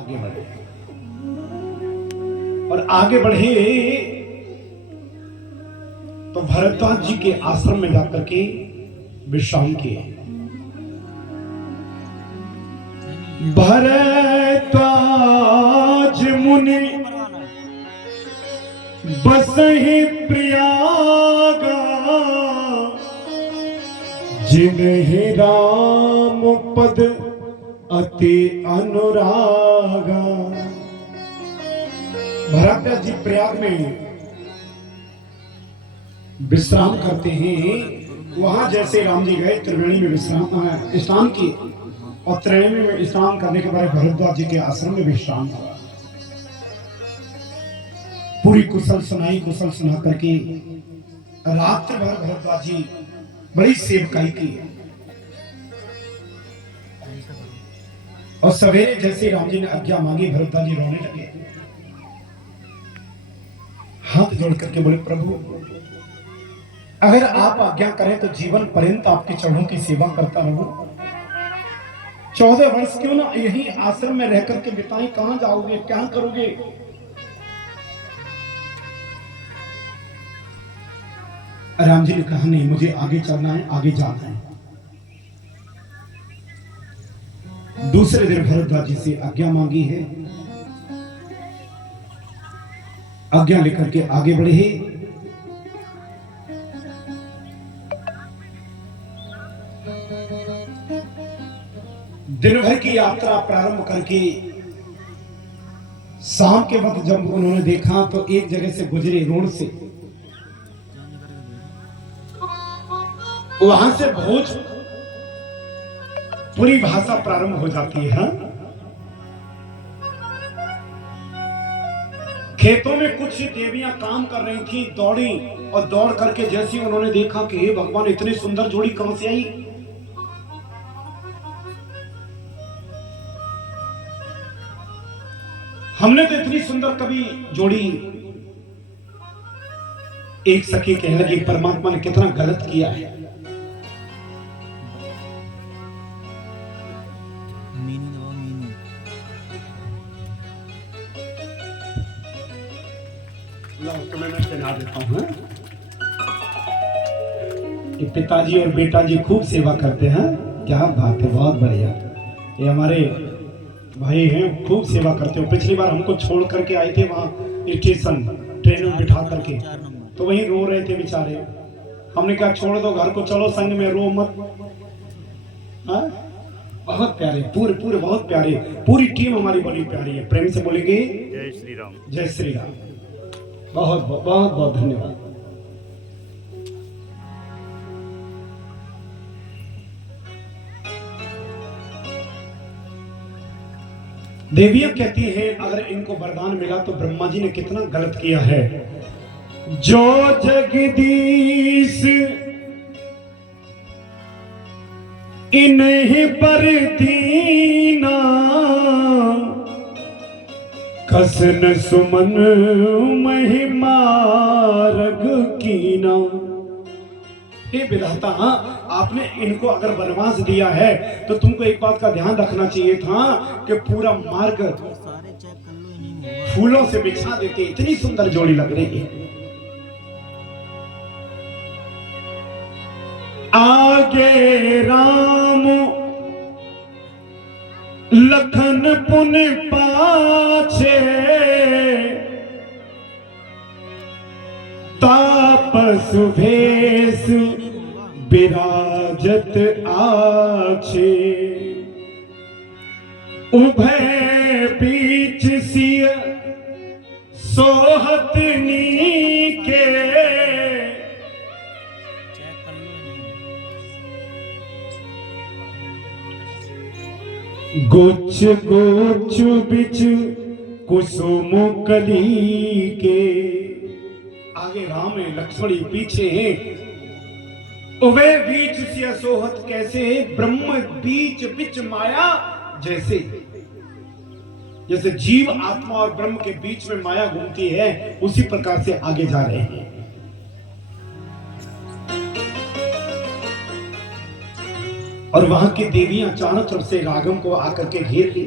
आगे बढ़े और आगे बढ़े तो भरद्वाज जी के आश्रम में जाकर के विश्राम किए। भरद्वाज मुनि बसहि प्रयागा, जिन्हि राम पद अति अनुरागा। भरद्वाज जी प्रयाग में विश्राम करते हैं। वहां जैसे राम जी गए त्रिवेणी में स्नान किए और त्रिवेणी में स्नान करने के बाद भरद्वाज जी के आश्रम में विश्राम हुआ। पूरी कुशल सुना करके रात्र भर भरद्वाज जी बड़ी सेवकाई की और सवेरे जैसे राम जी ने आज्ञा मांगी भरद्वाज जी रोने लगे, हाथ जोड़ करके बोले प्रभु अगर आप आज्ञा करें तो जीवन पर्यंत आपके चरणों की सेवा करता रहूं। 14 वर्ष क्यों ना यही आश्रम में रह करके बिताएं, कहां जाओगे, क्या करोगे? राम जी ने कहा नहीं, मुझे आगे चलना है, आगे जाना है। दूसरे दिन भरद्वाज जी से आज्ञा मांगी है, आज्ञा लेकर के आगे बढ़े। दिन भर की यात्रा प्रारंभ करके शाम के वक्त जब उन्होंने देखा तो एक जगह से गुजरे रोड से, वहां से भोज पूरी भाषा प्रारंभ हो जाती है। खेतों में कुछ देवियां काम कर रही थी, दौड़ी और दौड़ करके जैसे उन्होंने देखा कि हे भगवान इतनी सुंदर जोड़ी कहां से आई। हमने तो इतनी सुंदर कभी जोड़ी। एक सखी कहने लगी परमात्मा ने कितना गलत किया है। मैं सुना देता हूं। पिताजी और बेटा जी खूब सेवा करते हैं, क्या बात है, बहुत बढ़िया। ये हमारे भाई हैं, खूब सेवा करते हो। पिछली बार हमको छोड़ करके आए थे वहां स्टेशन, ट्रेन में बिठा करके, तो वहीं रो रहे थे बेचारे। हमने कहा छोड़ दो घर को, चलो संग में, रो मत। हाँ? बहुत प्यारे, पूरे पूरे बहुत प्यारे, पूरी टीम हमारी बड़ी प्यारी है। प्रेम से बोलेंगे जय श्री राम, जय श्री राम। बहुत बहुत बहुत बहुत धन्यवाद। देवियां कहती हैं अगर इनको वरदान मिला तो ब्रह्मा जी ने कितना गलत किया है। जो जगदीश इन्हीं पर दीना, कसन सुमन महिमा रग कीना। हे विधाता, आपने इनको अगर वनवास दिया है तो तुमको एक बात का ध्यान रखना चाहिए था कि पूरा मार्ग फूलों से बिछा देते। इतनी सुंदर जोड़ी लग रही है। आगे राम लखन पुन पाछे, तापस भेष विराजत आछे। उभय बीच सिय सोहत नीके, गुच्छ गुच्छ बिच कुसुम कली के। आगे राम है, लक्ष्मणी पीछे है। उभय बीच सिय सोहत कैसे, ब्रह्म बीच बिच माया जैसे। जैसे जीव आत्मा और ब्रह्म के बीच में माया घूमती है, उसी प्रकार से आगे जा रहे हैं। और वहां की देवियां चारों तरफ से रागम को आकर के घेर ली।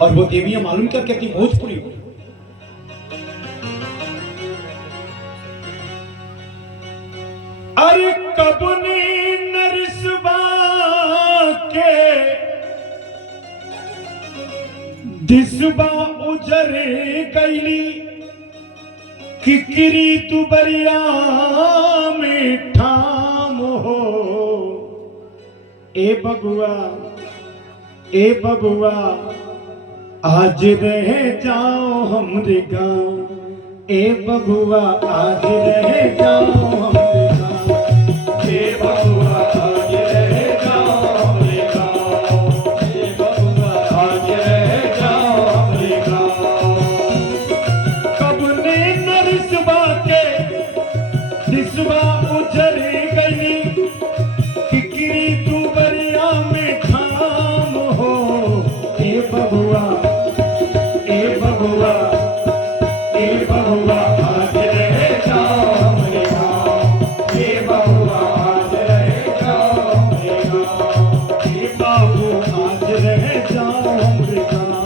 और वो देवियां मालूम क्या कहती, भोजपुरी, अरे कबनी नरिसबा के दिसबा उजर गईली, किकरी दुबरिया में ठाम हो। ए बबुआ, ए बबुआ, आज रह जाओ हमरे गाँव। ए बबुआ, आज रह जाओ हमरे गाँव। ए बबुआ, आज रह जाओ हमरे गाँव। ए बबुआ, आज रह जाओ हमरे गाँव। कबने नरिसबा के दिसबा उजर गई, किकरी दुबरिया में ठाम हो। ए बबुआ, ए बबुआ, ए बबुआ, आज रह जाओ हमरे गाँव। ए बबुआ, आज रह जाओ हमरे गाँव। ए बाबू, आज रह जाओ हमरे गाँव।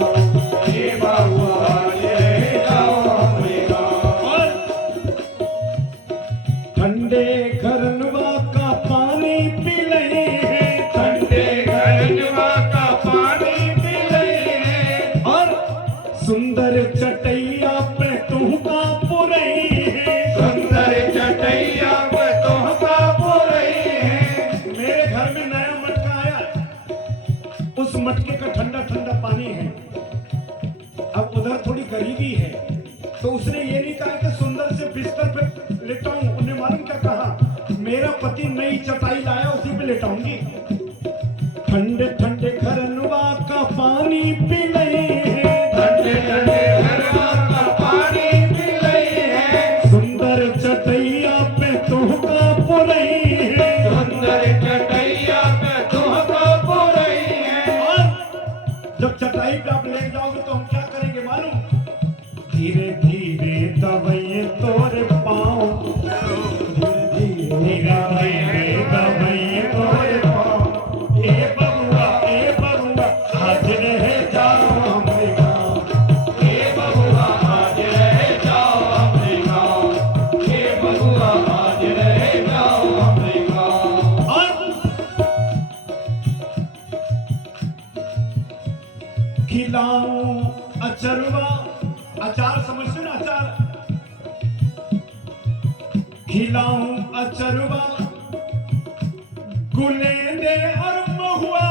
ए बाबू, आज रह जाओ हमरे गाँव। ठंडे घरनवा का पानी पी ले, ठंडे घरनवा का पानी पी ले, और सुंदर चटैया पे तुहका पुरई है, सुंदर चटैया पे तुहका पुरई है। मेरे घर में नया मटका आया, उस मटके का ठंडा ठंडा पानी है। अब उधर थोड़ी गरीबी है, तो उसने ये नहीं कहा कि सुंदर से बिस्तर पे लेटाऊं। उन्हें मालूम क्या कहा, मेरा पति नई चटाई लाया, उसी पे लेटाऊंगी। ठंडे ठंडे घरनवा का पानी पी ले, ठंडे ठंडे घरनवा का पानी पी ले, सुंदर चटैया पे तुहका पुरई है, सुंदर चटैया पे तुहका पुरई है। और जब चटाई पे आप ले जाओगे तो हम क्या करेंगे मालूम, धीरे धीरे दबाइए तोरे पाँव, धीरे धीरे दबाइए तोरे पाँव। ए बबुआ, ए बबुआ, आज रह जाओ हमरे गाँव। ए बबुआ, आज रह जाओ हमरे गाँव। ए बबुआ, आज रह जाओ हमरे गाँव। और खिलाऊं अचरवा, अचार समझते ना, अचार, खिलाऊं अचरवा, गुलेंदे और महुआ।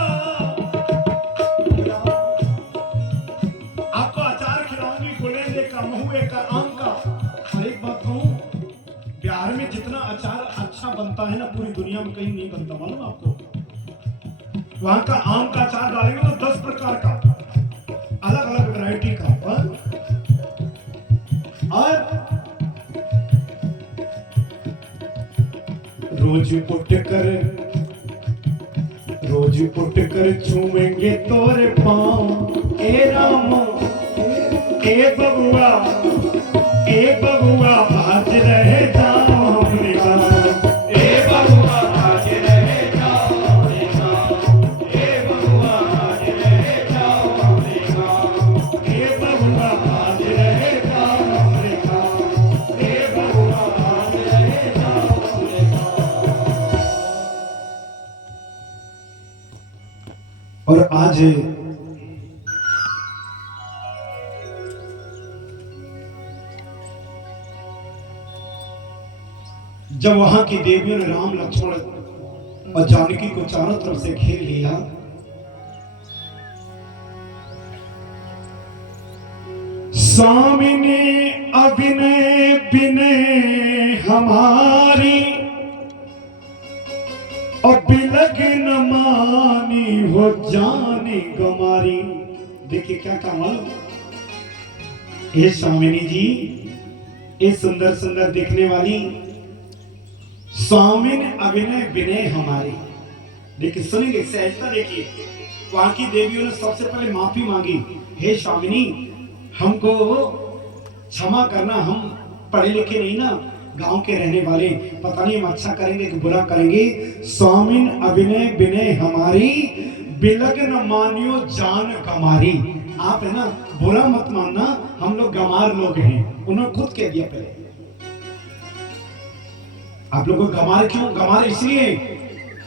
आपको अचार खिलाऊंगी, गुलेंदे का, महुए का, आम का। और एक बात कहूं, बिहार में जितना अचार अच्छा बनता है ना, पूरी दुनिया में कहीं नहीं बनता, मालूम आपको। वहां का आम का अचार डालेंगे तो 10 प्रकार का, अलग अलग वैरायटी का। और रोज उठ कर छूमेंगे तोरे पाँव। ए राम, ए बबुआ, ए बबुआ, आज रह जाओ हमरे गाँव। ए बबुआ, आज रह जाओ हमरे गाँव। ए बबुआ, आज रह जाओ हमरे गाँव। ए बबुआ, आज रह जाओ हमरे गाँव। ए बबुआ, आज रह जाओ हमरे गाँव। और आज जब वहां की देवियों ने राम, लक्ष्मण और जानकी को चारों तरफ से घेर लिया, स्वामिनी अभिनय विनय हमारी, और बिलग न मानी हो जाने गमारी। देखिए क्या कहा मालूम, ये स्वामिनी जी, ये सुंदर सुंदर दिखने वाली, स्वामिन अभिनय विनय हमारी। देखिए सुनेंगे, सहजता देखिए। वहां की देवियों ने सबसे पहले माफी मांगी, हे स्वामिनी, हमको क्षमा करना, हम पढ़े लिखे नहीं ना, गांव के रहने वाले, पता नहीं हम अच्छा करेंगे कि बुरा करेंगे। स्वामिन अभिनय विनय हमारी, बिलग न मानियो जान गमारी। आप है ना बुरा मत मानना, हम लोग गमार लोग हैं। उन्होंने खुद कह दिया पहले। आप लोगों को गमार क्यों? गमार इसलिए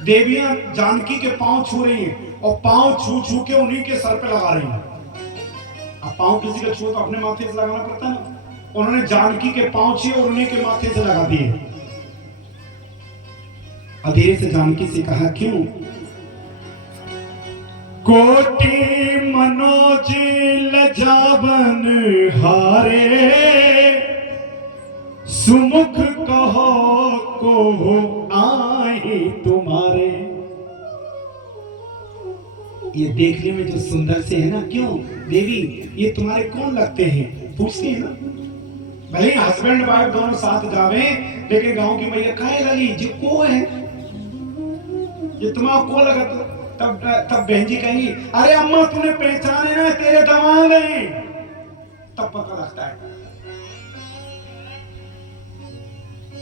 देवियां जानकी के पांव छू रही हैं और पांव छू छू के उन्हीं के सर पे लगा रही हैं। अब पांव किसी का छू तो अपने माथे से लगाना पड़ता है ना। उन्होंने जानकी के पांव छुए और उन्हीं के माथे से लगा दिए। धीरे से जानकी से कहा क्यों? कोटि मनोज लजावन हारे, सुमुख कहो को आए तुम्हारे। ये देखने में जो सुंदर से है ना, क्यों देवी ये तुम्हारे कौन लगते हैं? पूछती है ना। भले हस्बैंड वाइफ दोनों साथ जावे, लेकिन गांव की मैया कहे लगी जो को है, ये तुम्हारा को लगा। तो तब बहन जी कही अरे अम्मा तूने पहचाने ना, तेरे दामाद हैं। तब पता लगता है।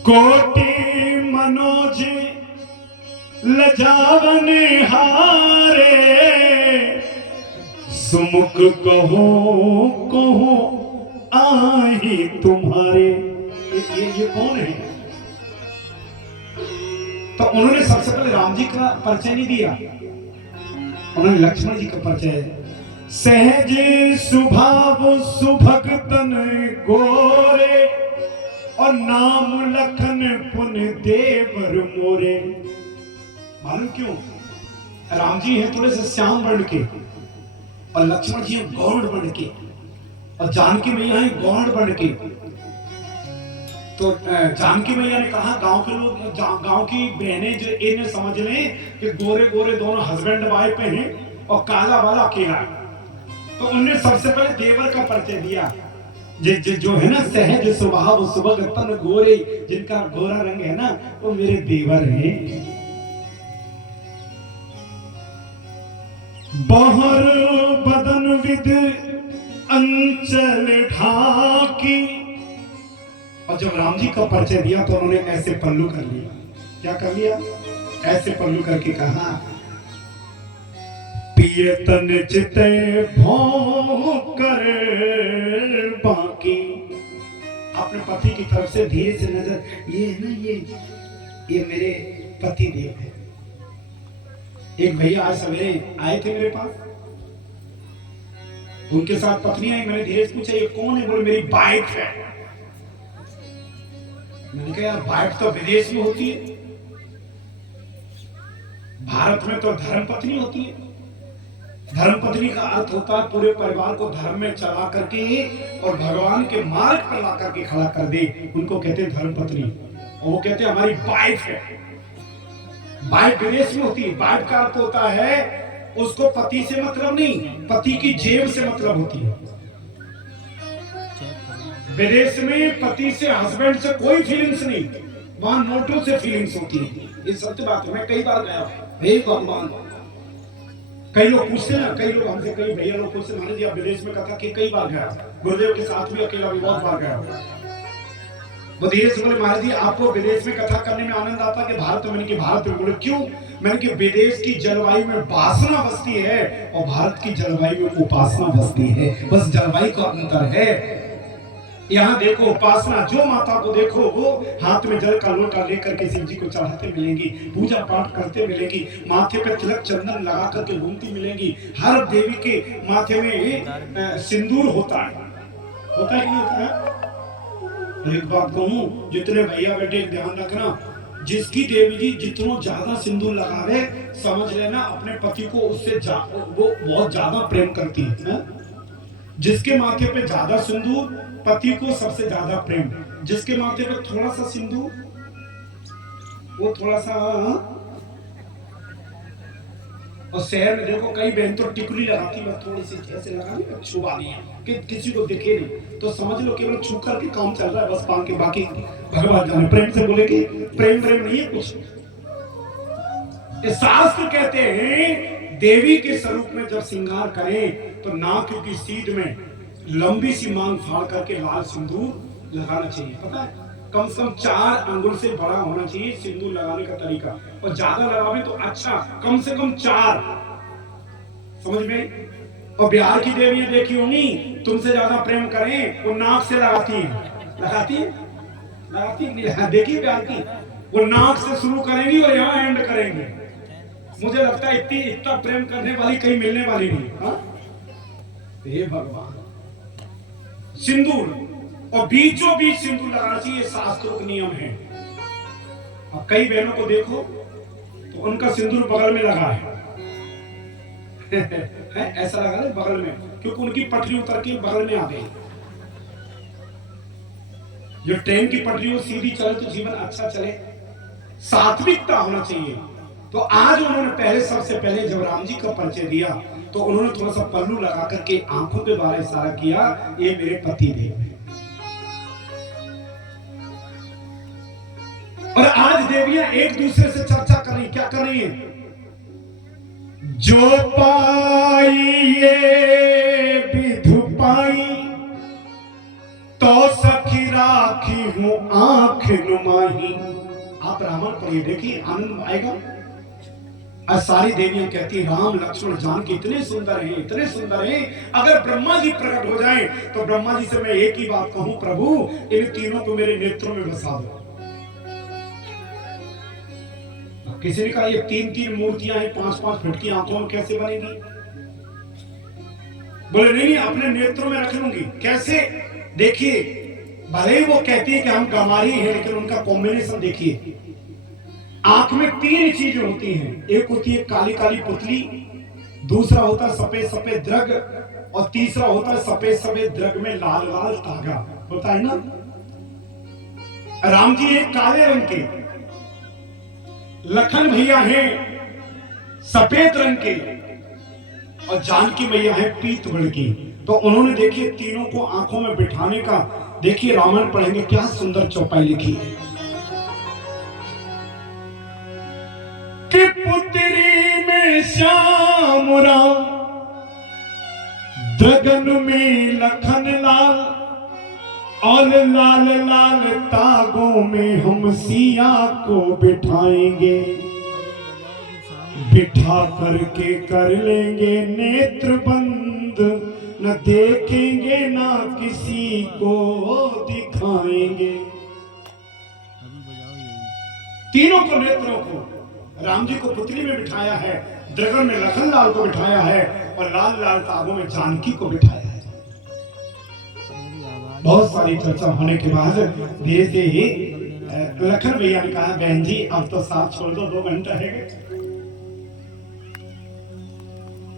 कोटि मनोज लजावन हारे, सुमुख कहो आए तुम्हारे। ये कौन है? तो उन्होंने सबसे पहले राम जी का परिचय नहीं दिया, उन्होंने लक्ष्मण जी का परिचय। सहज सुभाव सुभगतन गोरे, और नाम लखन पुन देवर मोरे। मालूम क्यों? राम जी हैं थोड़े से श्याम वर्ण के, और लक्ष्मण जी हैं गौड़ वर्ण के, और जानकी मैया हैं गौड़ वर्ण के। तो जानकी मैया ने कहा गांव के लोग, गांव की बहनें जो इन्हें समझ लें कि गोरे गोरे दोनों हस्बैंड वाइफ हैं और काला वाला अकेला। तो उन्होंने सबसे पहले देवर का परिचय दिया। जो है ना सहज स्वभाव सुभगतन गोरे, जिनका गोरा रंग है ना, वो मेरे देवर हैं। बहर बदन विद अंचल ढाकी। और जब राम जी का परिचय दिया तो उन्होंने ऐसे पल्लू कर लिया। क्या कर लिया? ऐसे पल्लू करके कहा पियतन चिते भौंकर बाकी। अपने पति की तरफ से धीरे से नजर, ये है ना, ये मेरे पति देव है। एक भैया आज सवेरे आए थे मेरे पास, उनके साथ पत्नी आई। मैंने धीरे से पूछा ये कौन है? बोले मेरी वाइफ है। मैंने कहा यार वाइफ तो विदेश में होती है, भारत में तो धर्मपत्नी होती है। धर्मपत्नी का अर्थ होता है पूरे परिवार को धर्म में चला करके और भगवान के मार्ग पर ला करके खड़ा कर दे, उनको कहते हैं धर्मपत्नी। और वो कहते हैं हमारी वाइफ है। वाइफ विदेश में होती है। वाइफ का अर्थ होता है उसको पति से मतलब नहीं, पति की जेब से मतलब होती है। विदेश में पति से, हस्बैंड से कोई फीलिंग्स नहीं, वहां नोटों से फीलिंग्स होती है। ये सत्य बात है। मैं कई बार गया, हे भगवान। कई लोग पूछते ना, कई लोग हमसे, कई भैया लोग पूछते महाराज जी आप विदेश में कथा कि कई बार गया, गुरुदेव के साथ भी अकेला भी बहुत बार गया। वो धीरे से बोले महाराज जी आपको विदेश में कथा करने में आनंद आता कि भारत में? मैंने कि भारत में। बोले क्यों? मैंने कि विदेश की जलवायु में वासना बसती है और भारत की जलवायु में उपासना बसती है। बस जलवायु का अंतर है। यहाँ देखो उपासना, जो माता को देखो वो हाथ में जल का लोटा लेकर के शिव जी को चढ़ाते मिलेंगी, पूजा पाठ करते मिलेंगी, माथे पे तिलक चंदन लगा करके घूमती मिलेंगी। हर देवी के माथे में सिंदूर होता है कि नहीं होता है? एक बात कहूँ, जितने भैया बेटे ध्यान रखना, जिसकी देवी जी जितना ज्यादा सिंदूर लगावे, समझ लेना अपने पति को उससे वो बहुत ज्यादा प्रेम करती है। जिसके माथे पे ज्यादा सिंदूर, पति को सबसे ज्यादा प्रेम। जिसके माथे पे थोड़ा सा सिंदूर, वो थोड़ा सा। और शहर में देखो कई बहन तो टिकुली लगाती है, थोड़ी सी ऐसे लगा ली, छुपा ली कि किसी को दिखे नहीं, तो समझ लो केवल छू करके काम चल रहा है बस, पान के बाकी भगवान जाने। प्रेम से बोले कि प्रेम नहीं है कुछ। शास्त्र कहते हैं देवी के स्वरूप में जब श्रृंगार करें तो नाक की सीध में लंबी सी मांग फाड़ करके लाल सिंदूर लगाना चाहिए। पता है कम से कम 4 अंगुल से बड़ा होना चाहिए सिंदूर लगाने का तरीका, और ज्यादा लगावे तो अच्छा, कम से कम 4। समझ में आई? और बिहार की देवियां देखी होंगी, तुमसे ज्यादा प्रेम करें वो नाक से लगाती है, लगाती है, लगाती है, देखिए बिहार की, वो नाक से शुरू करेंगी और यहाँ एंड करेंगी। मुझे लगता है इतना प्रेम करने वाली कहीं मिलने वाली नहीं। हाँ, हे भगवान, सिंदूर और बीचों बीच सिंदूर लगाना चाहिए, शास्त्रों का नियम है। अब कई बहनों को देखो तो उनका सिंदूर बगल में लगा है, है ऐसा लगा है बगल में, क्योंकि उनकी पटरी उतर के बगल में आ गई। जो ट्रेन की पटरी हो सीधी चले तो जीवन अच्छा चले, सात्विकता होना चाहिए। तो आज उन्होंने पहले, सबसे पहले जब राम जी का परिचय दिया तो उन्होंने थोड़ा सा पल्लू लगा करके आंखों के बारे इशारा किया, ये मेरे पति देव हैं। और आज देवियां एक दूसरे से चर्चा कर रही, क्या कर रही है? जो पाइए विधु पाई तो सखी राखी हूं आंख नुमाही। आप रामायण पढ़िए, देखिए आनंद आएगा। और सारी देवियां कहती राम लक्ष्मण जानकी इतने सुंदर हैं, इतने सुंदर हैं, अगर ब्रह्मा जी प्रकट हो जाएं तो ब्रह्मा जी से मैं एक ही बात कहूं, प्रभु इन तीनों को मेरे नेत्रों में बसा दो। किसी ने कहा ये 3-3 मूर्तियां हैं, 5-5 फुट की आंखों में कैसे बनेगी? बोले नहीं, अपने नेत्रों में रख लूंगी। कैसे? देखिए, भले ही वो कहती है कि हम गमारी हैं, लेकिन उनका कॉम्बिनेशन देखिए। आंख में 3 चीजें होती हैं, एक होती है काली काली पुतली, दूसरा होता है सफेद सफेद द्रग, और तीसरा होता है सफेद सफेद द्रग में लाल लाल धागा होता है ना। राम जी एक काले रंग के, लखन भैया हैं सफेद रंग के, और जानकी मैया है पीत वर्ण की। तो उन्होंने देखिए तीनों को आंखों में बिठाने का, देखिए रामायण पढ़ेंगे क्या सुंदर चौपाई लिखी है कि पुत्री में श्याम राम, द्रगन में लखन लाल, और लाल लाल तागों में हम सिया को बिठाएंगे, बिठा करके कर लेंगे नेत्र बंद, न देखेंगे ना किसी को दिखाएंगे। तीनों को, नेत्रों को, राम जी को पुतली में बिठाया है, द्रगन में लखन लाल को बिठाया है, और लाल लाल तागों में जानकी को बिठाया है। बहुत सारी चर्चा होने के बाद धीरे से ही लखन भैया ने कहा बहन जी अब तो साथ छोड़ दो, 2 घंटा है।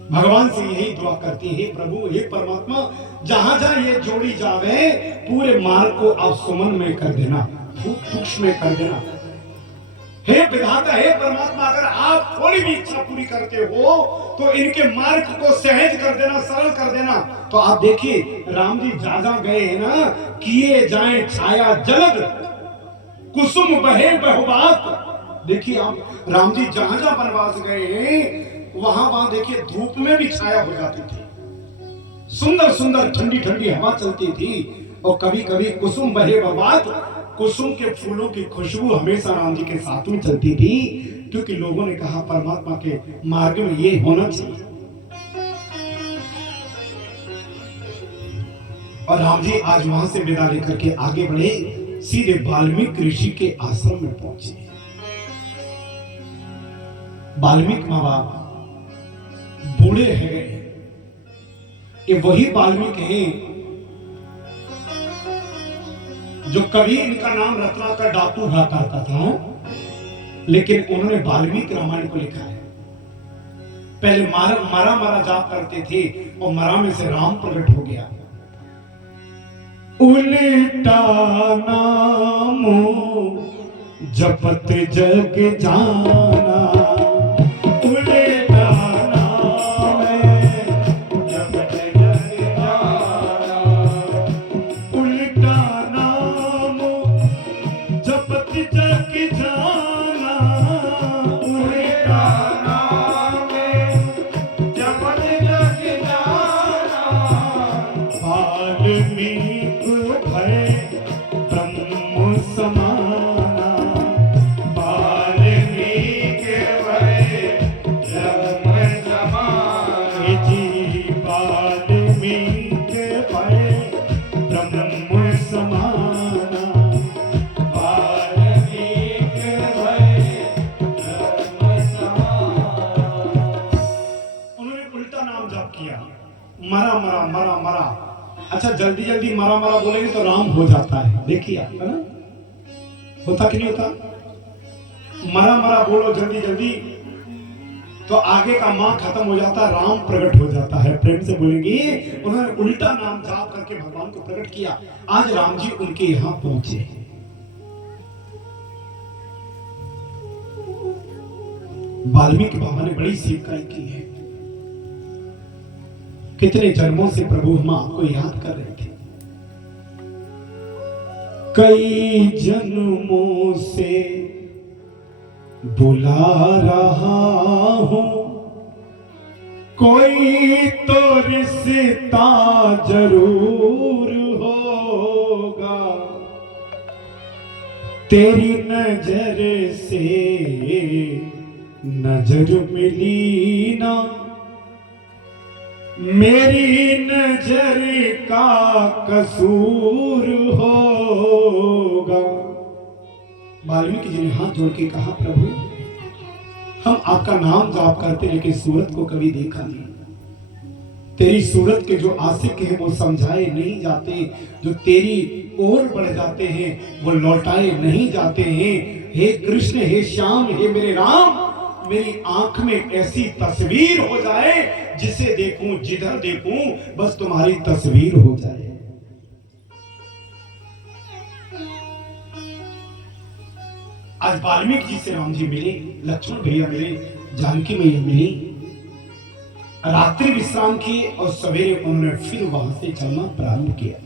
भगवान से यही दुआ करती है, प्रभु हे परमात्मा, जहां जहां ये जोड़ी जावे पूरे मार्ग को आप सुमन में कर देना, पुक्ष में कर देना। हे विधाता, हे परमात्मा, अगर आप थोड़ी भी इच्छा पूरी करते हो तो इनके मार्ग को सहज कर देना, सरल कर देना। तो आप देखिए राम जी ज्यादा गए हैं ना, किए जाए छाया जलद, कुसुम बहे बहुबात। देखिए आप राम जी जहां जहां वनवास गए हैं वहां देखिए धूप में भी छाया हो जाती थी, सुंदर सुंदर ठंडी ठंडी हवा चलती थी, और कभी कभी कुसुम बहे बहुबात, कुसुम के फूलों की खुशबू हमेशा राम जी के साथ में चलती थी, क्योंकि लोगों ने कहा परमात्मा के मार्ग में ये होना चाहिए। और राम जी आज वहां से विदा लेकर के आगे बढ़े, सीधे वाल्मीकि ऋषि के आश्रम में पहुंचे। वाल्मीकि माँ बाप बूढ़े हैं, ये वही वाल्मीकि हैं जो कभी इनका नाम रत्नाकर डाकू हुआ करता था, लेकिन उन्होंने वाल्मीकि रामायण को लिखा है। पहले मारा मारा जाप करते थे, और मरा में से राम प्रकट हो गया। उल्टा नामो जपत जग जाना, उल्टा नाम जपत जग जाना, उल्टा नाम जपत जग जाना, उल्टा नाम जपत जग जाना, वाल्मीकि भय ब्रह्म समाना, वाल्मीकि मरा मरा मरा मरा। अच्छा जल्दी जल्दी मरा मरा बोलेंगे तो राम हो जाता है, देखिए आप, है ना? होता कि नहीं होता? मरा मरा बोलो जल्दी जल्दी तो आगे का मां खत्म हो जाता है, राम प्रकट हो जाता है। प्रेम से बोलेंगे उन्होंने उल्टा नाम जाप करके भगवान को प्रकट किया। आज राम जी उनके यहां पहुंचे। वाल्मीकि बाबा ने बड़ी सेवकाई की है। कितने जन्मों से प्रभु हम आपको याद कर रहे थे, कई जन्मों से बुला रहा हूं, कोई तो रिश्ता जरूर होगा, तेरी नजर से नजर मिली ना, मेरी नजर का कसूर होगा। वाल्मीकि जी ने हाथ जोड़ के कहा, प्रभु हम आपका नाम जाप करते लेकिन सूरत को कभी देखा नहीं, तेरी सूरत के जो आशिक हैं वो समझाए नहीं जाते, जो तेरी ओर बढ़ जाते हैं वो लौटाए नहीं जाते हैं। हे कृष्ण, हे श्याम, हे मेरे राम, मेरी आंख में ऐसी तस्वीर हो जाए जिसे देखूं जिधर देखूं बस तुम्हारी तस्वीर हो जाए। आज वाल्मीकि जी से राम जी मिले, लक्ष्मण भैया मिले, जानकी मैया मिली, रात्रि विश्राम की और सवेरे उन्होंने फिर वहां से चलना प्रारंभ किया।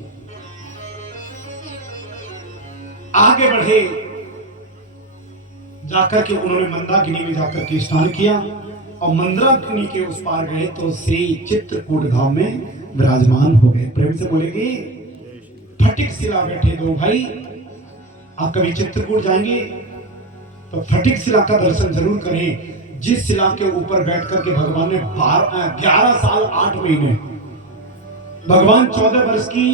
आगे बढ़े, जाकर के उन्होंने मंदाकिनी में जाकर के स्नान किया और मंदाकिनी के उस पार गए तो श्री चित्रकूट धाम में विराजमान हो गए। प्रेम से बोलेंगे, फटिक शिला बैठे दो भाई। आप कभी चित्रकूट जाएंगे तो फटिक शिला का दर्शन जरूर करें, जिस शिला के ऊपर बैठ करके भगवान ने 11 साल 8 महीने, भगवान 14 वर्ष की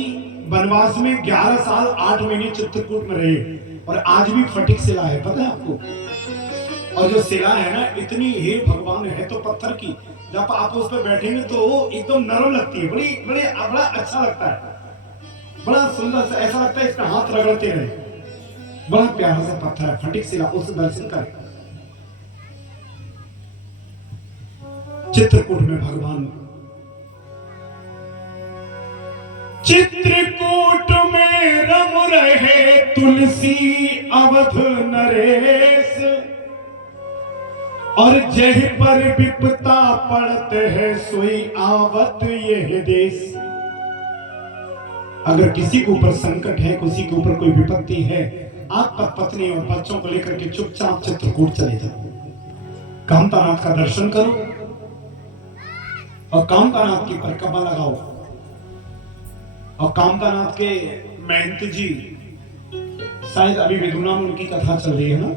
वनवास में 11 साल 8 महीने चित्रकूट में रहे और आज भी फटिक शिला है, पता है आपको? और जो शिला है ना, इतनी हे भगवान है तो पत्थर की, जब आप उस पर बैठेंगे तो एकदम नरम लगती है, बड़ा अच्छा लगता है, बड़ा सुंदर सा, ऐसा लगता है इसका हाथ रगड़ते रहे, बड़ा प्यारा सा पत्थर है फटिक शिला। उस दर्शन कर चित्रकूट में भगवान, चित्रकूट में रम रहे तुलसी अवध नरेश, और जह पर विपता पड़ते है सोई आवत यह देश। अगर किसी के ऊपर संकट है, किसी के ऊपर कोई विपत्ति है, आप पत्नी और बच्चों को लेकर के चुपचाप चित्रकूट चले जाओ, कामतानाथ का दर्शन करो और कामतानाथ की परिक्रमा लगाओ। और कामतानाथ के महंत जी, शायद अभी वेदुना में उनकी कथा चल रही है ना,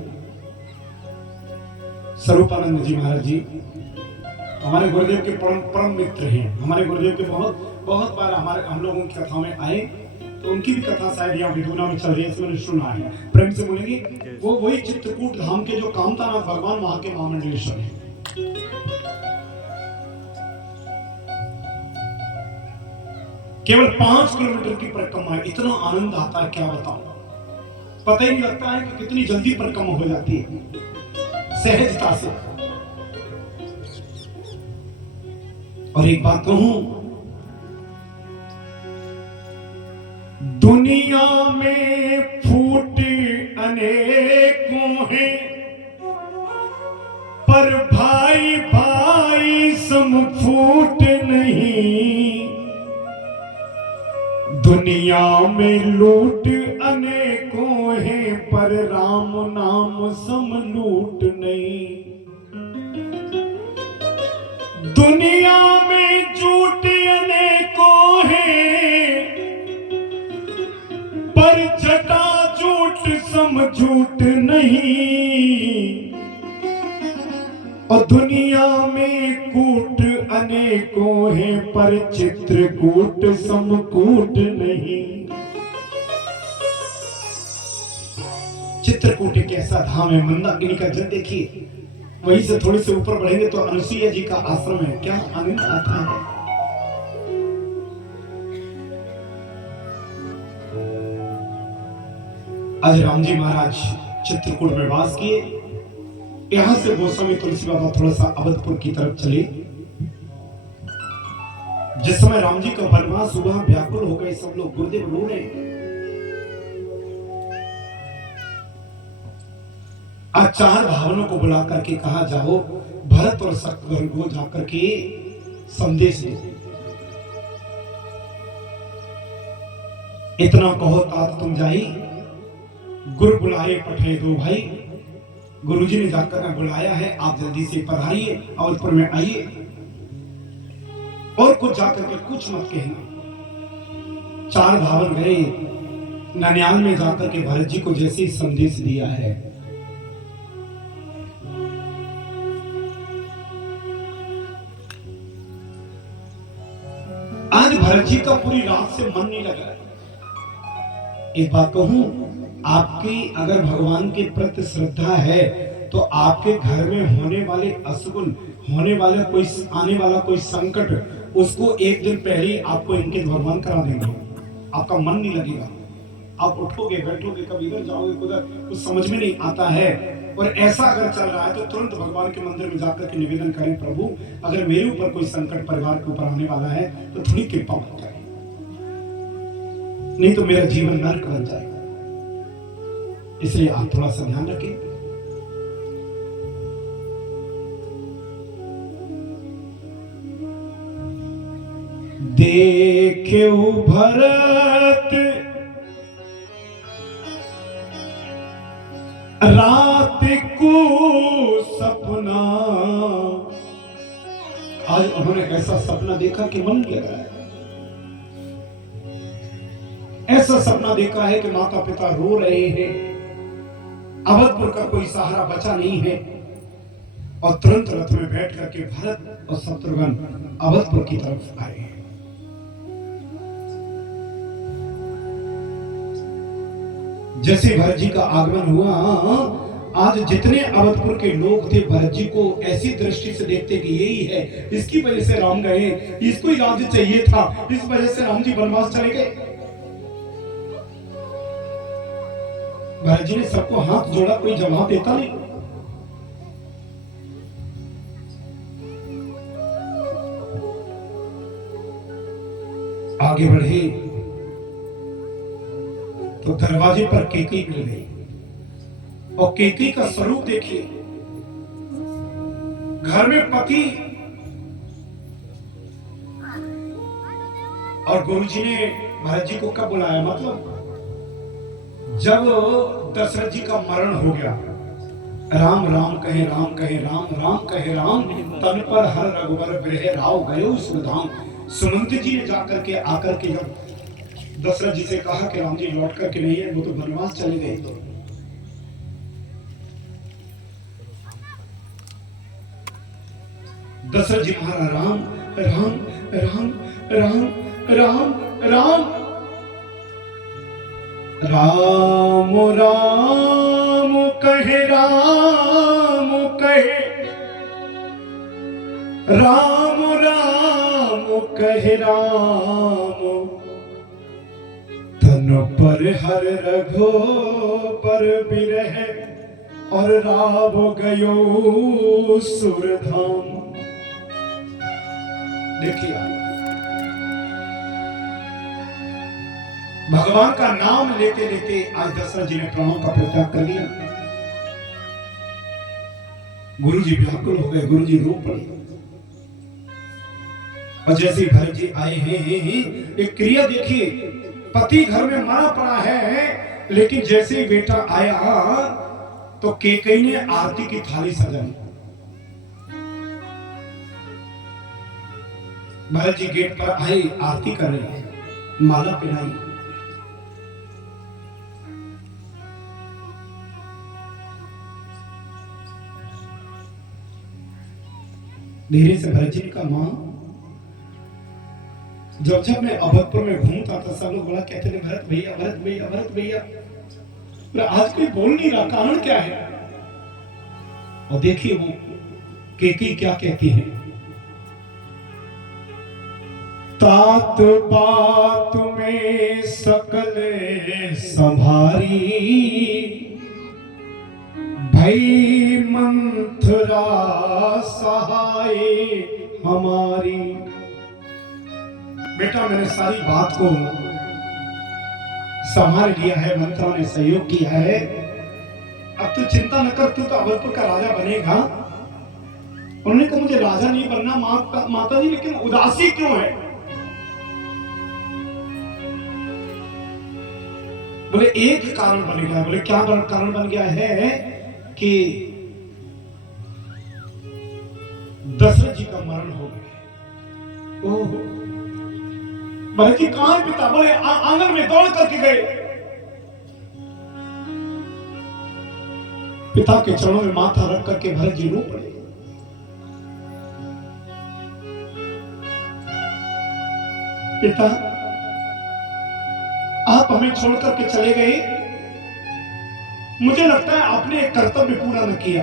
स्वरूपानंद जी महाराज जी हमारे गुरुदेव के परम मित्र हैं। हमारे गुरुदेव के बहुत बार हम लोगों की कथाओं में आए, तो उनकी भी कथा शायद यहाँ विदुना में चल रही है, मैंने सुना है। प्रेम से बोलेंगे, वो वही चित्रकूट धाम के जो कामतानाथ भगवान वहां के महामंडलेश्वर हैं। केवल 5 किलोमीटर की परिक्रमा है, इतना आनंद आता है क्या बताऊं, पता ही नहीं लगता है कि कितनी जल्दी परिक्रमा हो जाती है, सहजता से। और एक बात कहूं, दुनिया में फूट अनेकों हैं, पर भाई भाई सम फूट नहीं। दुनिया में लूट अनेकों हैं, पर राम नाम सम लूट नहीं। दुनिया में झूठ अनेकों हैं, पर जटा झूठ सम झूठ नहीं। और दुनिया में कूट अनेकों हैं, पर चित्रकूट सम कूट नहीं। चित्रकूट एक ऐसा धाम है, मंदाकिनी का जल देखिए, वहीं से थोड़े से ऊपर बढ़ेंगे तो अनुसुईया जी का आश्रम है, क्या आनंद आता है। आज राम जी महाराज चित्रकूट में वास किए। यहां से गोस्वामी तुलसी बाबा थोड़ा सा अवधपुर की तरफ चले। जिस समय राम जी का वनवास हुआ, व्याकुल हो गए सब लोग, गुरुदेव रो रहे। आज 4 भावनों को बुला करके कहा, जाओ भरत और शत्रुघ्न को जाकर के संदेश दो। इतना कहो तात तुम जाई, गुरु बुलाए पठे दो भाई। गुरुजी ने जाकर बुलाया है, आप जल्दी से पधारिए, अवधपुर में आइए, और कुछ जाकर के कुछ मत कहना। 4 भावन गए, ननियाल में जाकर के भरत जी को जैसे संदेश दिया है, आज भरत जी का पूरी रात से मन नहीं लगा। एक बात कहूं, आपकी अगर भगवान के प्रति श्रद्धा है तो आपके घर में होने वाले अशुभ, होने वाला कोई आने वाला कोई संकट, उसको एक दिन पहले ही आपको इनके भगवान करा देंगे। आपका मन नहीं लगेगा, आप उठोगे बैठोगे, कभी इधर जाओगे उधर, कुछ समझ में नहीं आता है। और ऐसा अगर चल रहा है तो तुरंत भगवान के मंदिर में जाकर के निवेदन करें, प्रभु अगर मेरे ऊपर कोई संकट परिवार के ऊपर आने वाला है तो थोड़ी कृपा मत करें, नहीं तो मेरा जीवन नरक बन जाएगा। इसलिए आप थोड़ा सा ध्यान रखें। देखे भरत रात को सपना, आज उन्होंने ऐसा सपना देखा कि मन लगा है। ऐसा सपना देखा है कि माता पिता रो रहे हैं, अवधपुर का कोई सहारा बचा नहीं है, और तुरंत रथ में बैठ करके भरत और शत्रुघ्न अवधपुर की तरफ आए। जैसे भरत जी का आगमन हुआ, आज जितने अवधपुर के लोग थे भरत जी को ऐसी दृष्टि से देखते कि यही है, इसकी वजह से राम गए, इसको ही राज्य चाहिए था, इस वजह से राम जी वनवास चले गए। भरत जी ने सबको हाथ जोड़ा, कोई जवाब देता नहीं। आगे बढ़े तो दरवाजे पर केकई मिल गई, और केकई का स्वरूप देखिए, घर में पति और गुरुजी ने भरत जी को कब बुलाया, मतलब जब दशरथ जी का मरण हो गया। राम राम कहे राम कहे राम, राम कहे राम, तन पर हर रघुवर गृह राव गयो सुधाम। सुमंत जी ने जाकर के आकर के जब दशरथ जी से कहा कि राम जी लौट करके नहीं है, वो तो वनवास चले गए। दशरथ जी महाराज राम राम राम राम राम राम राम राम कहे राम कहे राम राम कहे राम, तन पर हर रघो पर बिरह और राव गयो सुरधाम। देखिए भगवान का नाम लेते लेते आज दशरथ जी ने प्राणों का परित्याग कर दिया। गुरु जी व्याकुल हो गए, गुरु जी रो पड़े। और जैसे भरत जी आए हैं, एक क्रिया देखिए, पति घर में मरा पड़ा है, लेकिन जैसे ही बेटा आया तो केकई ने आरती की थाली सजाई। भरत जी गेट पर आए, आरती कर रहे हैं, माला पहनाई। धीरे से भरत जी ने कहा, मां जब जब मैं अवधपुर में घूमता था सब लोग बड़ा कहते थे भरत भैया भरत भैया भरत भैया, आज कोई बोल नहीं रहा, कारण क्या है? और देखिए वो केकई क्या कहती है, तात बात में सकल संभारी, भई मंथरा सहाय हमारी। बेटा मैंने सारी बात को संभाल लिया है, मंत्रा ने सहयोग किया है, अब तू चिंता न कर, तू तो अवलपुर का राजा बनेगा। उन्होंने कहा मुझे राजा नहीं बनना माता जी, लेकिन उदासी क्यों है? बोले एक कारण बन गया। बोले क्या कारण बन गया है? कि दशरथ जी का मरण हो गया। ओहो, भरत जी कहां है पिता? बोले आंगन में दौड़ करके गए, पिता के चरणों में माथा रख करके भरत जी रो पड़े। पिता आप हमें छोड़ करके चले गए, मुझे लगता है आपने एक कर्तव्य पूरा न किया।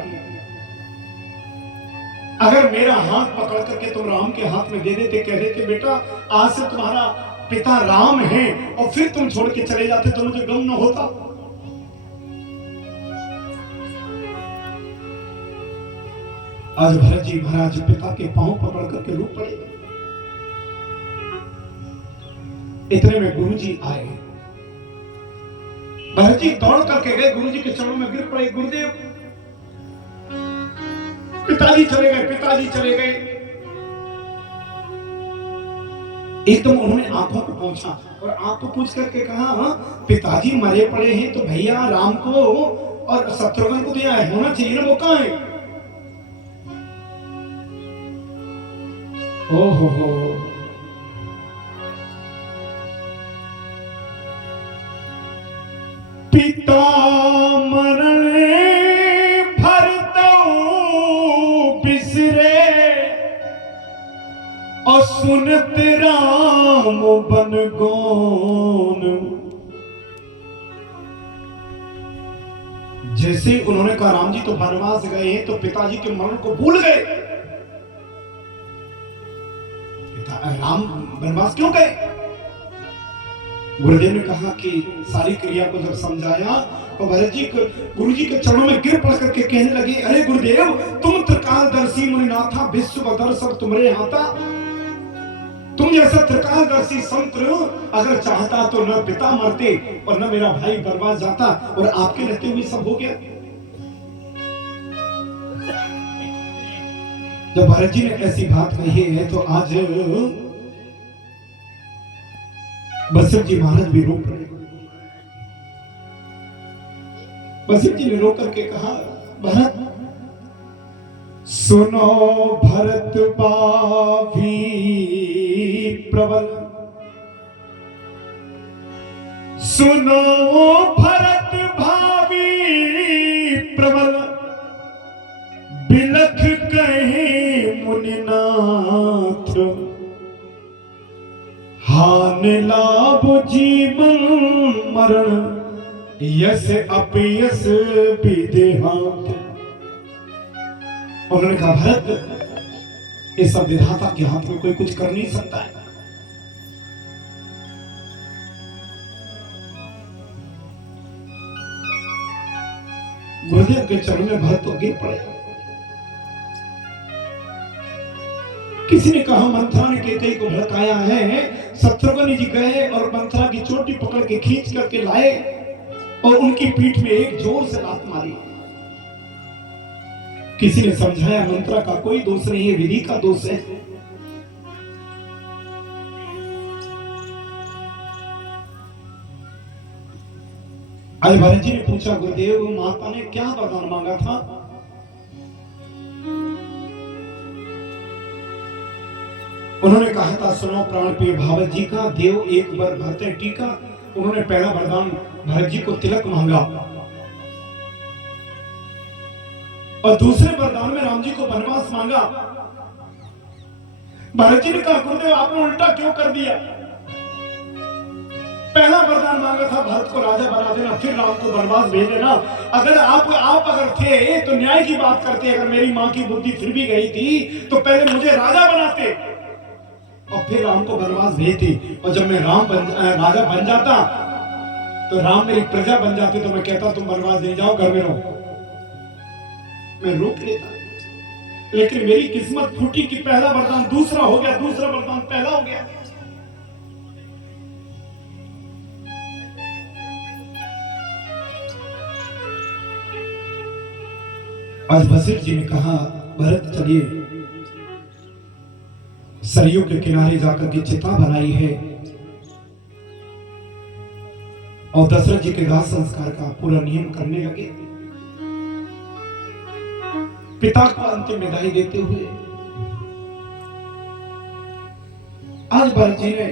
अगर मेरा हाथ पकड़ करके तुम राम के हाथ में दे देते, कह देते बेटा आज से तुम्हारा पिता राम है, और फिर तुम छोड़ के चले जाते तो मुझे गम न होता। आज भरत जी महाराज पिता के पांव पकड़ करके रो पड़े। इतने में गुरु जी आए, भरत जी दौड़ करके गए, गुरु जी के चरणों में गिर पड़े। गुरुदेव, पिताजी चले गए, पिताजी चले गए। एकदम उन्होंने आंखों को पहुंचा और आंख को पूछ करके कहा पिताजी मरे पड़े हैं तो भैया राम को और शत्रुघ्न को दिया है, होना चाहिए ना, वो कहां है? ओहो, पिता मरणे भरतौ बिसरे, और सुनत राम बन गौन। जैसे उन्होंने कहा राम जी तो वनवास गए हैं, तो पिताजी के मरण को भूल गए। पिता राम वनवास क्यों गए? गुरुदेव ने कहा कि सारी क्रिया को जब समझाया तो भरत जी गुरु जी के चरणों में गिर पड़ करके कहने लगे, अरे गुरुदेव तुम त्रिकालदर्शी मुनिनाथा, विश्ववदर सब तुम्हारे हाथा। तुम जैसा त्रिकालदर्शी संत अगर चाहता तो न पिता मरते और न मेरा भाई बर्बाद जाता, और आपके रहते हुए सब हो गया। जब भरत जी ने ऐसी बात कही है तो आज वशिष्ठ जी महाराज भी रो पड़े। वशिष्ठ जी ने रो करके कहा, भरत सुनो भरत भावी प्रबल, सुनो भरत भावी प्रबल, बिलख कहे मुनिनाथ, हान लाभ जीवन मरण, यस अपयस विदेहांत। उन्होंने कहा भरत इस सब विधाता के हाथ में कोई कुछ कर नहीं सकता है। गुरुदेव के चरण में भरत तो गिर पड़े। किसी ने कहा मंथरा ने केकई को भड़काया है। शत्रुघ्न जी गए और मंथरा की चोटी पकड़ के खींच करके लाए और उनकी पीठ में एक जोर से लात मारी। किसी ने समझाया मंत्रा का कोई दोष नहीं है, विधि का दोष है। आज भरत जी ने पूछा, गुरुदेव माता ने क्या वरदान मांगा था? उन्होंने कहा था, सुनो प्राण प्रिय भावत जी का, देव एक बार भरते टीका। उन्होंने पहला वरदान भरत जी को तिलक मांगा और दूसरे वरदान में राम जी को वनवास मांगा। भरत जी ने कहा, गुरुदेव आपने उल्टा क्यों कर दिया? पहला वरदान मांगा था भरत को राजा बना देना, फिर राम को वनवास भेज देना। अगर आप अगर थे तो न्याय की बात करते। अगर मेरी मां की बुद्धि फिर भी गई थी तो पहले मुझे राजा बनाते। और फिर राम को वनवास भेजती। और जब मैं राजा बन जाता तो राम मेरी प्रजा बन जाती, तो मैं कहता तुम वनवास नहीं जाओ, घर में रहो, मैं रोक लेता। लेकिन मेरी किस्मत फूटी कि पहला वरदान दूसरा हो गया, दूसरा वरदान पहला हो गया। आज वशिष्ठ जी ने कहा भरत चलिए, सरयू के किनारे जाकर के चिता बनाई है और दशरथ जी के दाह संस्कार का पूरा नियम करने लगे। पिता को अंतिम विदाई देते हुए आज भरत जी ने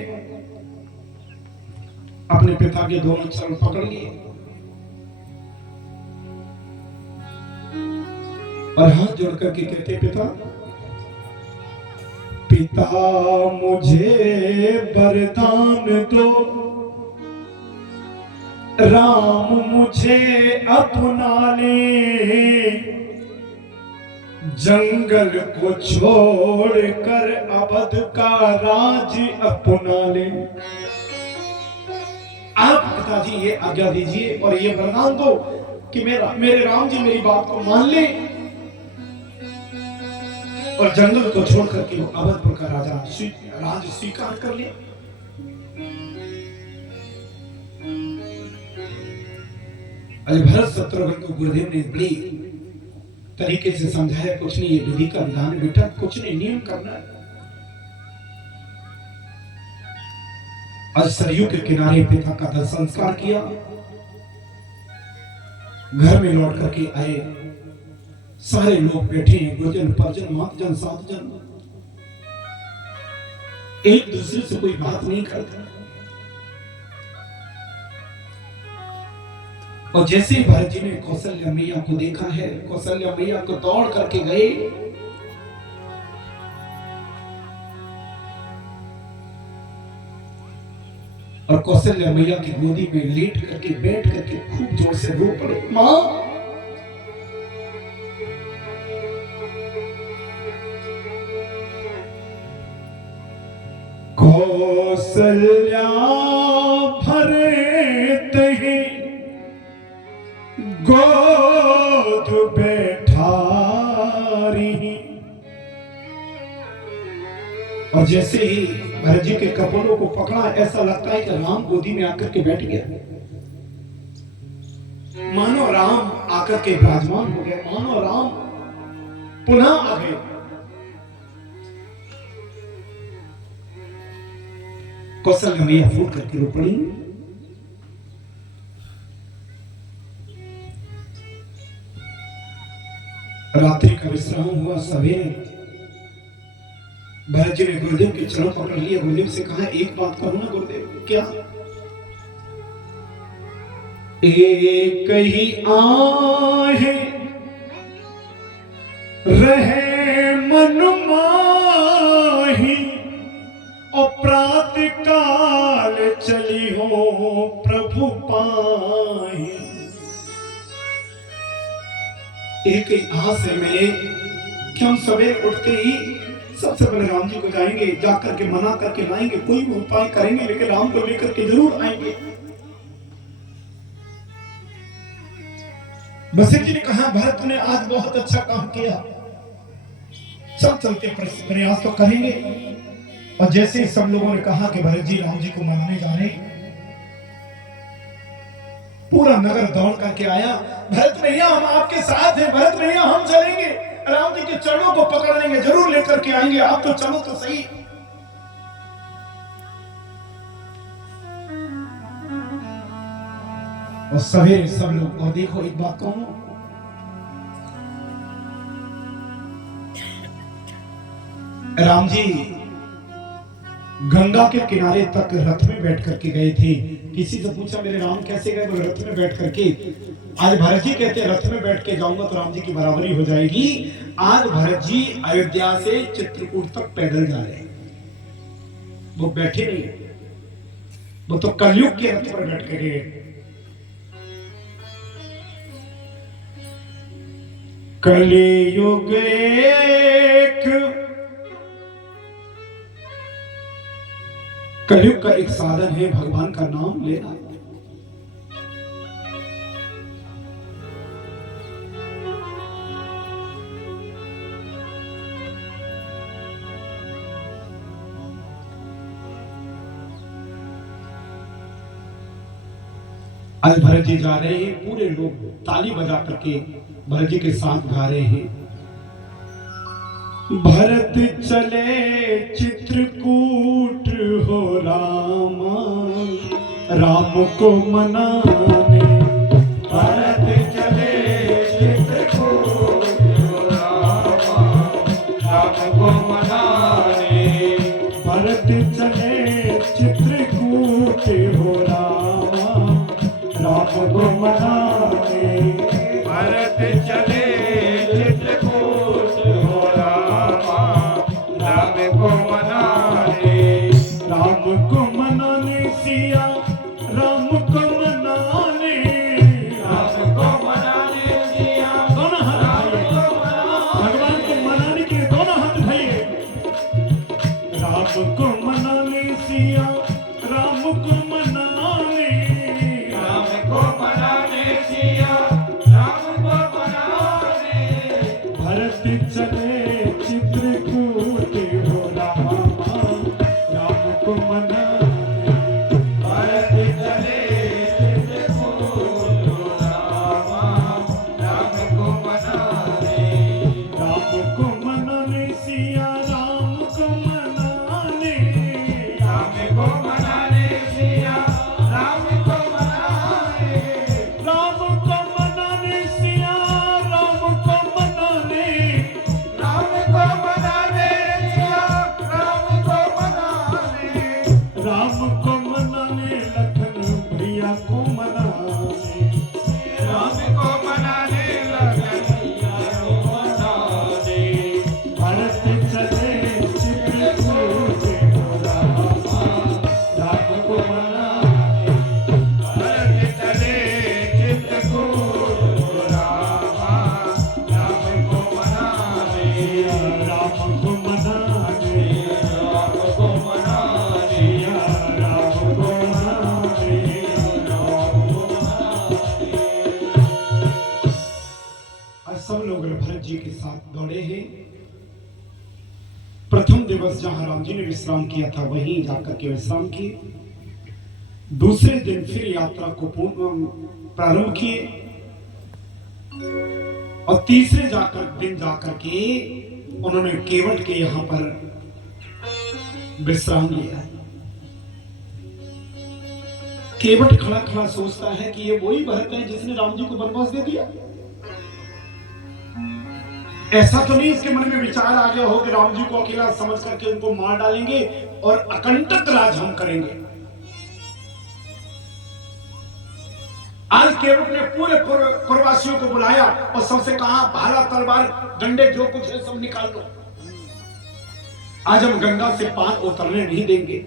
अपने पिता के दोनों चरण पकड़ लिए और हाथ जोड़ करके कहते पिता, पिता मुझे वरदान दो, राम मुझे अपना ले, जंगल को छोड़कर अवध का राज अपना ले। आप पिताजी ये आज्ञा दीजिए और ये वरदान दो कि मेरे राम जी मेरी बात को मान ले और जंगल को छोड़ करके वो अवधपुर का राज स्वीकार कर ले। अरे भरत शत्रुघ्न को गुरुदेव ने बड़ी तरीके से समझाया, कुछ नहीं, ये विधि का विधान है बेटा, कुछ नहीं, नियम करना है। आज सरयू के किनारे पिता का दाह संस्कार किया, घर में लौट करके आए, सारे लोग बैठे हैं, गुरुजन परिजन मातजन साधजन, एक दूसरे से कोई बात नहीं करते। और जैसे ही भरत जी ने कौशल्या मैया को देखा है, कौशल्या मैया को दौड़ करके गए और कौशल्या मैया की गोदी में लेट करके बैठ करके खूब जोर से रो पड़े, मां कौशल्या भरत ही गोद बैठारी। और जैसे ही भरत जी के कपड़ों को पकड़ा, ऐसा लगता है कि राम गोदी में आकर के बैठ गया, मानो राम आकर के विराजमान हो गए, मानो राम पुनः आ गए। कौशल्या मैया फूट करके रो पड़ी। रात्रि का विश्राम हुआ, सवेरे भरत जी ने गुरुदेव के चरण पकड़ लिए, गुरुदेव से कहा एक बात कहो ना गुरुदेव। क्या? एक ही आहे रहे मन माही और प्रातः काल चली हो प्रभु पाही। एक ही आस है मेरे कि हम सवेरे उठते ही सबसे पहले राम जी को जाएंगे, जाकर के मना करके लाएंगे, कोई भी उपाय करेंगे, लेकिन राम को लेकर के जरूर आएंगे। वशिष्ठ जी ने कहा भरत ने आज बहुत अच्छा काम किया, सब चलते प्रयास तो करेंगे। और जैसे सब लोगों ने कहा कि भरत जी राम जी को मनाने जा रहे, पूरा नगर दौड़ करके आया, भरत भैया हम आपके साथ हैं, भरत भैया हम चलेंगे, राम जी के चरणों को पकड़ लेंगे, जरूर लेकर के आएंगे, आप तो चलो तो सही। और सवेरे सब लोग, और देखो एक बात कहूं, राम जी गंगा के किनारे तक रथ में बैठ करके गए थे। किसी से पूछा मेरे राम कैसे गए, बोले रथ में बैठ करके। आज भरत जी कहते हैं रथ में बैठ के जाऊंगा तो राम जी की बराबरी हो जाएगी। आज भरत जी अयोध्या से चित्रकूट तक पैदल जा रहे हैं, वो बैठे नहीं, वो तो कलयुग के रथ पर बैठ के गए। कलयुग एक कलयुग का एक साधन है भगवान का नाम लेना। आज भरत जी जा रहे हैं, पूरे लोग ताली बजा करके भरत जी के साथ गा रहे हैं। भरत चले चित्रकूट हो रामा, राम को मनाने। भरत चले चित्रकूट हो रामा, राम को मनाने। भरत चले चित्रकूट हो रामा, राम को मनाने। भरत चले चित्रकूट हो रामा, राम को मनाने। राम को मनाने सिया, राम को मनाने। राम को मनाने सिया, दोनों हाथ भगवान को मनाने के लिए दोनों हाथ उठाइए। राम को मनाने सिया, राम को मनाने। राम को मनाने सिया, राम को मनाने। भरत चले चित्रकूट हो रामा, राम को मनाने। भरत चले चित्रकूट हो रामा, राम को मनाने। राम को मनाने सिया, राम को मनाने। राम को मनाने सिया, राम को मनाने। राम को मनाने सिया, राम को मनाने। राम को मनाने सिया, राम को मनाने। राम को मनाने लखन भैया को मनाने। राम को मनाने लखन भैया को मनाने। भरत चले चित्रकूट हो रामा, राम को मनाने। भरत चले चित्रकूट हो रामा, राम को मनाने। राम को मनाने, राम को मनाने। राम को मनाने, राम को मनाने। आज सब लोग भरत जी के साथ दौड़े हैं। प्रथम दिवस जहां राम जी ने विश्राम किया था वहीं जाकर के विश्राम किए। दूसरे दिन फिर यात्रा को प्रारंभ किए और तीसरे दिन जाकर के उन्होंने केवट के यहां पर विश्राम लिया। केवट खड़ा खड़ा सोचता है कि ये वही भरत है जिसने राम जी को वनवास दे दिया। ऐसा तो नहीं इसके मन में विचार आ गया हो कि राम जी को अकेला समझ करके उनको मार डालेंगे और अकंटक राज हम करेंगे। आज केवट ने पूरे प्रवासियों को बुलाया और सबसे कहा भाला तलवार डंडे जो कुछ है सब निकाल दो। आज हम गंगा से पार उतरने नहीं देंगे।